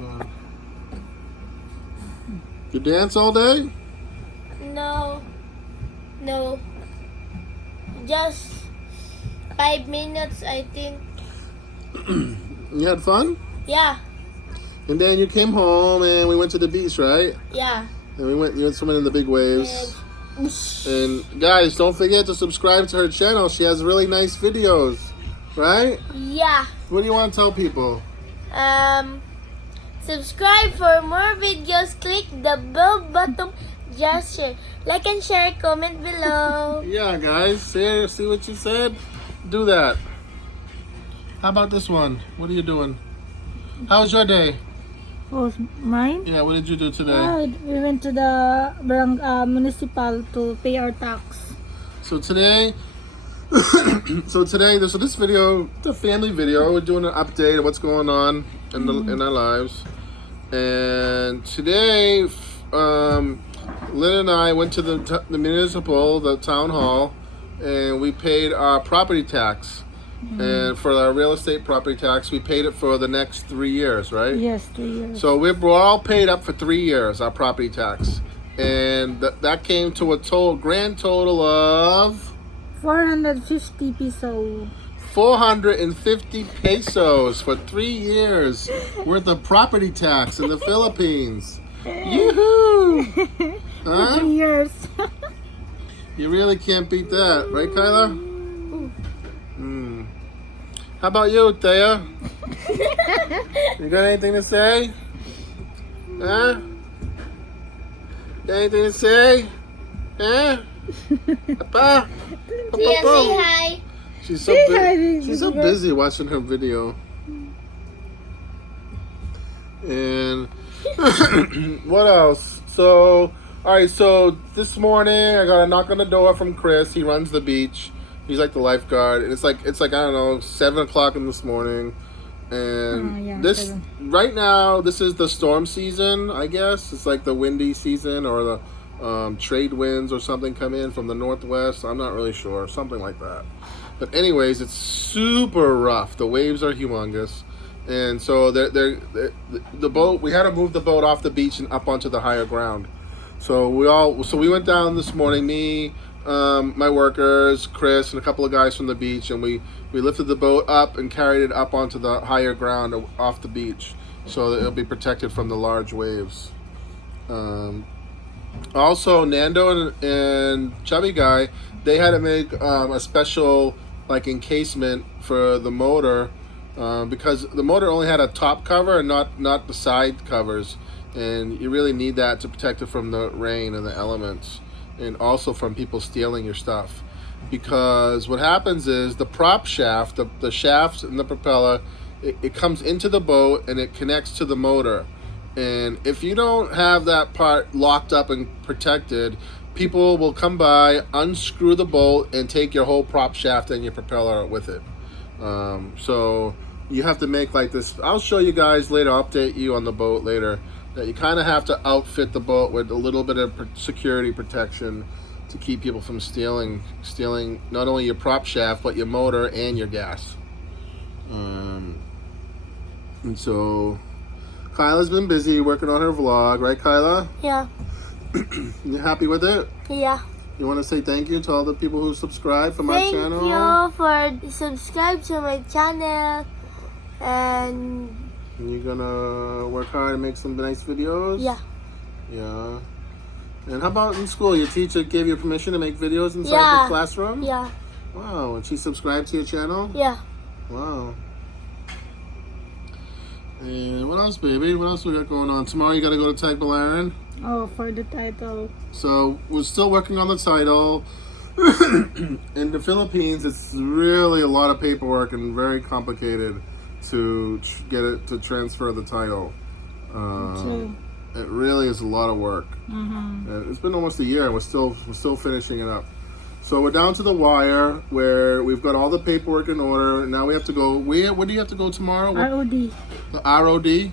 God. You dance all day? No. Just 5 minutes, I think. You had fun? Yeah. And then you came home and we went to the beach, right? Yeah. And you went swimming in the big waves. And guys, don't forget to subscribe to her channel. She has really nice videos, right? Yeah. What do you want to tell people? Subscribe for more videos. Click the bell button. Just share. Like and share. Comment below. Yeah, guys. See what you said? Do that. How about this one? What are you doing? How was your day? Oh, mine? Yeah, what did you do today? We went to the municipal to pay our tax. So today, this video, the family video. We're doing an update of what's going on in our lives. And today, Lynn and I went to the municipal, the town hall, and we paid our property tax. And for our real estate property tax, we paid it for the next 3 years, right? Yes, 3 years. So we're all paid up for 3 years, our property tax. And that came to a grand total of 450 peso. 450 pesos for 3 years worth of property tax in the Philippines. Yoo-hoo! Huh? 3 years. You really can't beat that, right, Kyla? How about you, Thea? You got anything to say? Huh? Got anything to say? Huh? Papa? Tia, say hi. She's so busy watching her video. And what else? So, alright, so this morning I got a knock on the door from Chris. He runs the beach. He's like the lifeguard, and it's like I don't know, 7 o'clock in this morning, and right now this is the storm season. I guess it's like the windy season or the trade winds or something come in from the northwest. I'm not really sure, something like that. But anyways, it's super rough. The waves are humongous, and so the boat. We had to move the boat off the beach and up onto the higher ground. So we went down this morning. Me. My workers, Chris, and a couple of guys from the beach, and we lifted the boat up and carried it up onto the higher ground off the beach so that it'll be protected from the large waves. Also, Nando and Chubby Guy, they had to make a special encasement for the motor because the motor only had a top cover and not the side covers, and you really need that to protect it from the rain and the elements. And also from people stealing your stuff, because what happens is the prop shaft, the shaft and the propeller, it comes into the boat and it connects to the motor, and if you don't have that part locked up and protected, people will come by, unscrew the bolt, and take your whole prop shaft and your propeller with it. So you have to make this. I'll show you guys later. I'll update you on the boat later. That you kind of have to outfit the boat with a little bit of security protection to keep people from stealing not only your prop shaft but your motor and your gas. And so Kyla's been busy working on her vlog, right, Kyla? Yeah. You happy with it? Yeah. You want to say thank you to all the people who subscribe from our channel? Thank you for subscribe to my channel, and you're gonna work hard and make some nice videos? Yeah. Yeah. And how about in school? Your teacher gave you permission to make videos inside the classroom? Yeah. Wow. And she subscribed to your channel? Yeah. Wow. And what else, baby? What else we got going on? Tomorrow you gotta go to Tagbilaran? Oh, for the title. So we're still working on the title. In the Philippines, it's really a lot of paperwork and very complicated to get it to transfer the title. It really is a lot of work. And it's been almost a year and we're still finishing it up. So we're down to the wire where we've got all the paperwork in order. Now we have to go. Where do you have to go tomorrow? ROD. The ROD?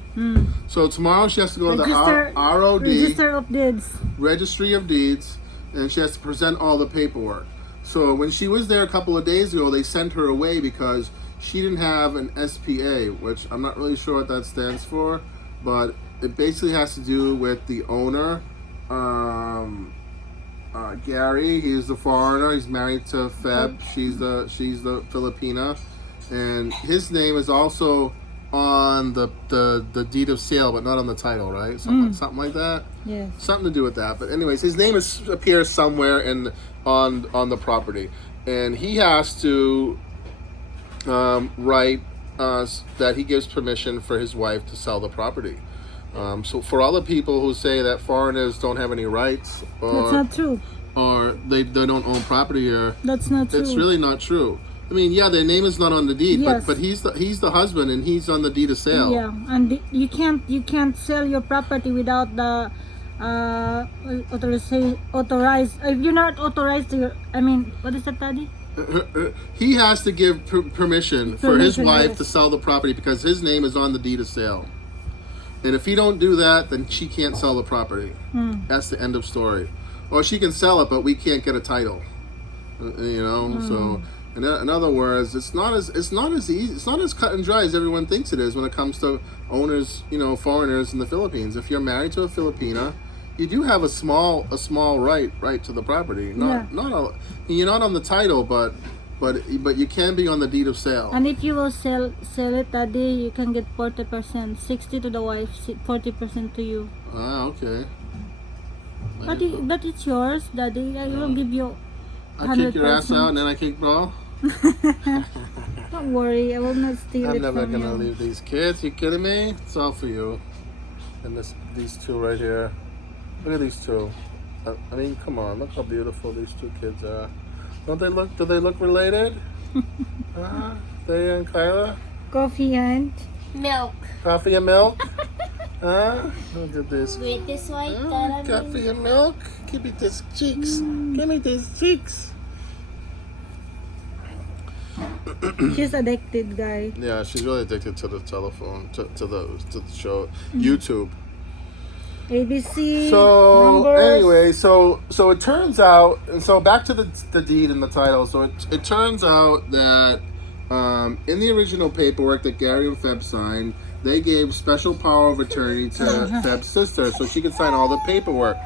So tomorrow she has to go to the ROD. Register of Deeds. Registry of Deeds. And she has to present all the paperwork. So when she was there a couple of days ago, they sent her away because she didn't have an SPA, which I'm not really sure what that stands for. but it basically has to do with the owner, Gary. He's the foreigner. He's married to Feb. She's the Filipina, and his name is also on the deed of sale, but not on the title, right? Something like that. Yes. Something to do with that. But anyways, his name appears somewhere on the property, and he has to write that he gives permission for his wife to sell the property. So for all the people who say that foreigners don't have any rights, That's not true. or they don't own property here, That's not true. it's really not true. I mean, yeah, their name is not on the deed, Yes. but he's the husband and he's on the deed of sale. Yeah, and you can't sell your property without the authorized. If you're not authorized to, I mean, what is that, Daddy? He has to give permission for his Permission, wife yes. to sell the property because his name is on the deed of sale. And if he don't do that, then she can't sell the property. That's the end of story. Or she can sell it, but we can't get a title. You know, so in other words, it's not as easy. It's not as cut and dry as everyone thinks it is when it comes to owners, foreigners in the Philippines. If you're married to a Filipina, you do have a small right to the property. You're not on the title, but you can be on the deed of sale. And if you will sell it, Daddy, you can get 40%, 60 to the wife, 40% to you. Ah, okay. But it's yours, Daddy. I will give you. I kick your ass 100%. out and then I kick ball. Don't worry, I will not steal I'm it never from gonna you. leave these kids. You kidding me? It's all for you. And these two right here. Look at these two. I mean, come on. Look how beautiful these two kids are. Don't they look? Do they look related? They and Kyla. Coffee and Milk. Coffee and milk. Look at this. Greatest white Coffee and milk. Give me these cheeks. Give me these cheeks. she's addicted, guy. Yeah, she's really addicted to the telephone, to the show, YouTube. ABC. So numbers. anyway, so it turns out, and so back to the deed and the title. So it turns out that in the original paperwork that Gary and Feb signed, they gave special power of attorney to Feb's sister, so she could sign all the paperwork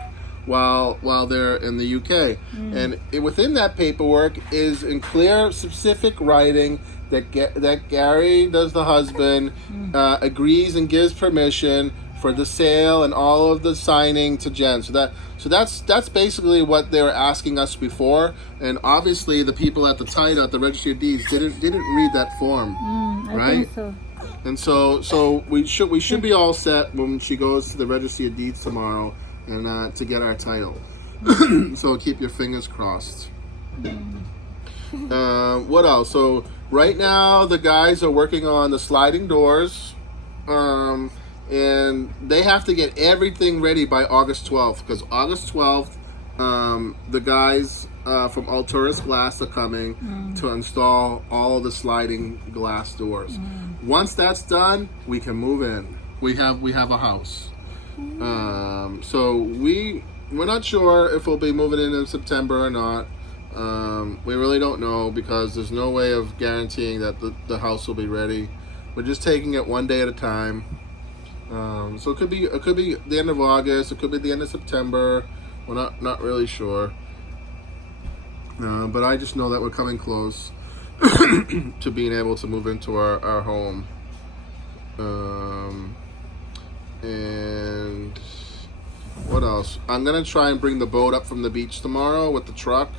while they're in the UK. And within that paperwork is in clear, specific writing that Gary, does the husband, agrees and gives permission for the sale and all of the signing to Jen. So that's basically what they were asking us before. And obviously the people at the title at the Registry of Deeds didn't read that form, I right? think so. And so we should be all set when she goes to the Registry of Deeds tomorrow and to get our title. So keep your fingers crossed. What else? So right now the guys are working on the sliding doors. And they have to get everything ready by August 12th, because August 12th, the guys from Alturas Glass are coming to install all of the sliding glass doors. Once that's done, we can move in. We have a house. So we're not sure if we'll be moving in September or not. We really don't know, because there's no way of guaranteeing that the house will be ready. We're just taking it one day at a time. So it could be the end of August. It could be the end of September. We're not really sure. But I just know that we're coming close to being able to move into our home. And what else? I'm gonna try and bring the boat up from the beach tomorrow with the truck.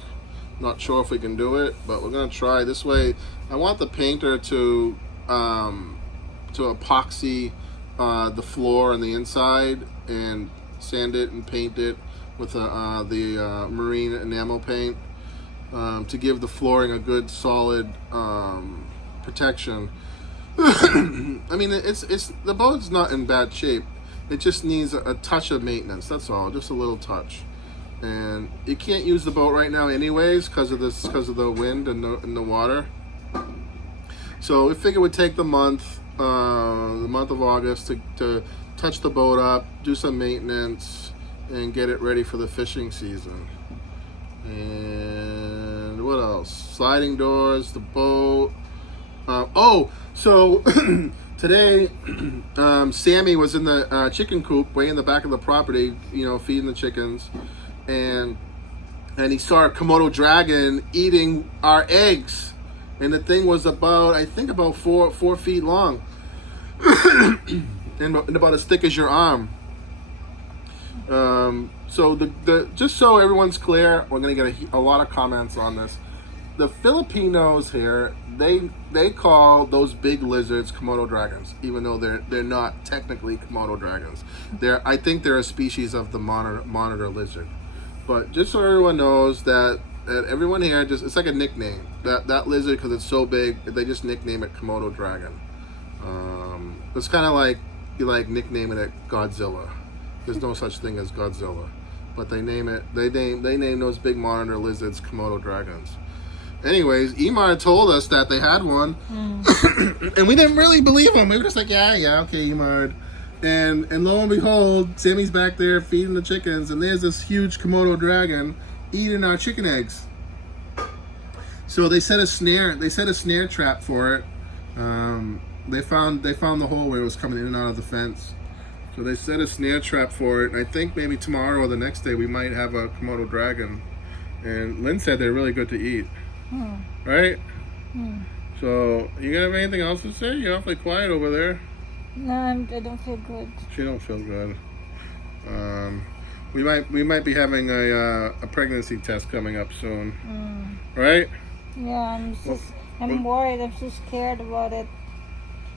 Not sure if we can do it, but we're gonna try. This way, I want the painter to epoxy the floor and the inside and sand it and paint it with the marine enamel paint to give the flooring a good solid protection. I mean, it's the boat's not in bad shape. It just needs a touch of maintenance. That's all, just a little touch. And you can't use the boat right now, anyways, because of the wind and the water. So we figured we'd take the month of August to touch the boat up, do some maintenance, and get it ready for the fishing season. And what else? Sliding doors, the boat. So today, Sammy was in the chicken coop way in the back of the property, you know, feeding the chickens, and he saw a Komodo dragon eating our eggs, and the thing was about, I think, about 4 feet long, and about as thick as your arm. So the just so everyone's clear, we're gonna get a lot of comments on this. The Filipinos here, they call those big lizards Komodo dragons, even though they're not technically Komodo dragons. I think they're a species of the monitor lizard. But just so everyone knows that everyone here it's like a nickname. That lizard, because it's so big, they just nickname it Komodo dragon. It's kind of like you like nicknaming it Godzilla. There's no such thing as Godzilla, but they name those big monitor lizards Komodo dragons. Anyways, Emar told us that they had one, and we didn't really believe him. We were just like, yeah, okay, Emar. And lo and behold, Sammy's back there feeding the chickens, and there's this huge Komodo dragon eating our chicken eggs. So they set a snare. They set a snare trap for it. They found the hole where it was coming in and out of the fence. So they set a snare trap for it. And I think maybe tomorrow or the next day we might have a Komodo dragon. And Lynn said they're really good to eat. Right? So, you have anything else to say? You're awfully quiet over there. No, I don't feel good. She don't feel good. We might be having a pregnancy test coming up soon. Right? Yeah, I'm worried. I'm so scared about it.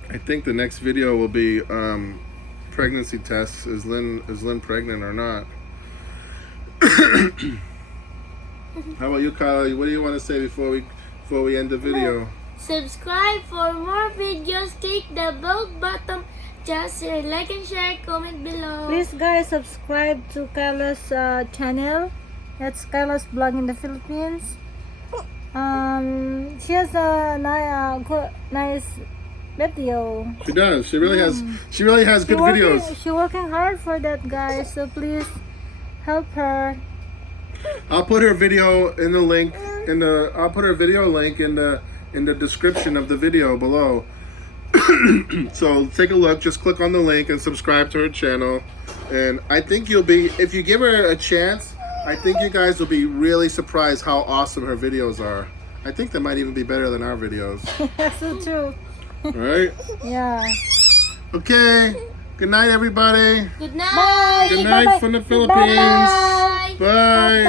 I think the next video will be pregnancy tests. Is Lynn pregnant or not? How about you, Kyla? What do you want to say before we end the video? Subscribe for more videos. Click the bell button. Just like and share, comment below. Please, guys, subscribe to Kyla's channel. That's Kyla's Blog in the Philippines. She has a nice video. She does. She really has. She really has good videos. She's working hard for that, guys. So please help her. I'll put her video in the link I'll put her video link in the description of the video below. So take a look, just click on the link and subscribe to her channel. And I think if you give her a chance, I think you guys will be really surprised how awesome her videos are. I think they might even be better than our videos. That's so true. Right? Yeah. Okay. Good night, everybody. Good night. Bye. Good night from the Philippines. Bye. Bye.